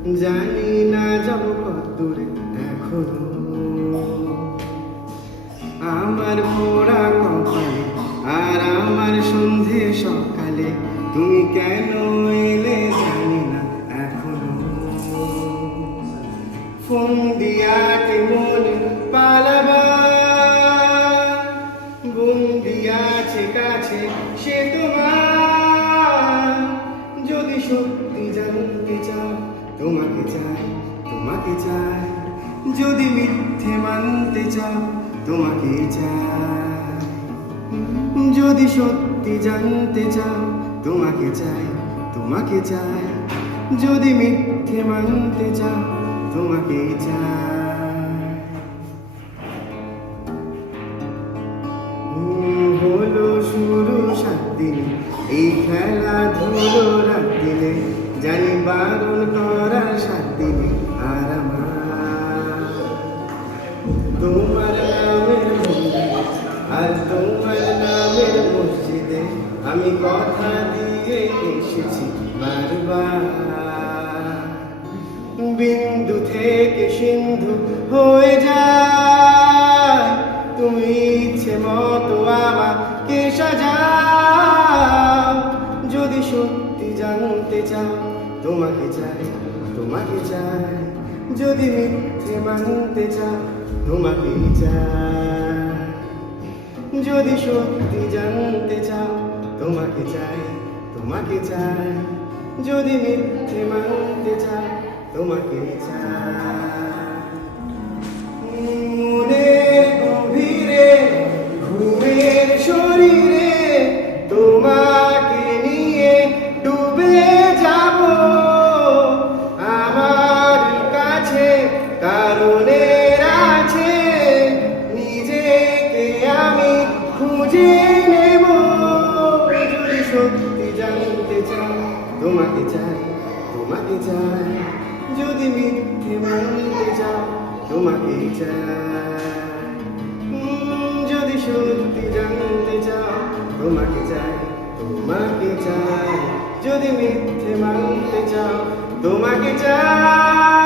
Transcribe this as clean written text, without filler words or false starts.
জানি না যাব কত দূরে এখনো। আমার পোড়া কপালে আর আমার সন্ধে সকালে তুমি কেন এলে জানি না এখনো। ফোন দিয়াতে মনে পালাবার বন্দি আছে কাছে সে তোমার। যদি সত্যি জানতে চাও তোমাকে চাই, তোমাকে চাই। যদি মিথ্যে মানতে চাও তোমাকে চাই। যদি সত্যি জানতে চাও তোমাকে চাই, তোমাকে চাই। যদি মিথ্যে মানতে চাও তোমাকে চাই। হলো শুরু 7 দিনে এই খেলাধুলো রাত দিলে, জানি বারণ করার 7 দিনে আর আমার তোমার নামের মন্দিরে আর তোমার নামের মসজিদে আমি কথা দিয়ে এসেছি বারবার। বিন্দু থেকে সিন্ধু হয়ে যায়, তুমি ইচ্ছে মতো আমাকে সাজাও। যদি সত্যি জানতে চাও তোমাকে চাই, তোমাকে চাই। যদি মিথ্যে মানতে চাও তোমাকে চাই। যদি সত্যি জানতে চাও তোমাকে চাই, তোমাকে চাই। যদি মিথ্যে মানতে চাও তোমাকে চাই। মনের গভীরে ঘুমের শরীরে তোমাকে নিয়ে ডুবে যাব। আমার কাছে কারণের আছে, নিজেকে আমি খুঁজে নেব। যদি সত্যি জানতে চাও তোমাকে চাই, তোমাকে চাই। যদি মিথ্যে মানতে চাও তোমাকে চাই। যদি সত্যি জানতে চাও তোমাকে চাই, তোমাকে চাই। যদি মিথ্যে মানতে চাও তোমাকে চাই।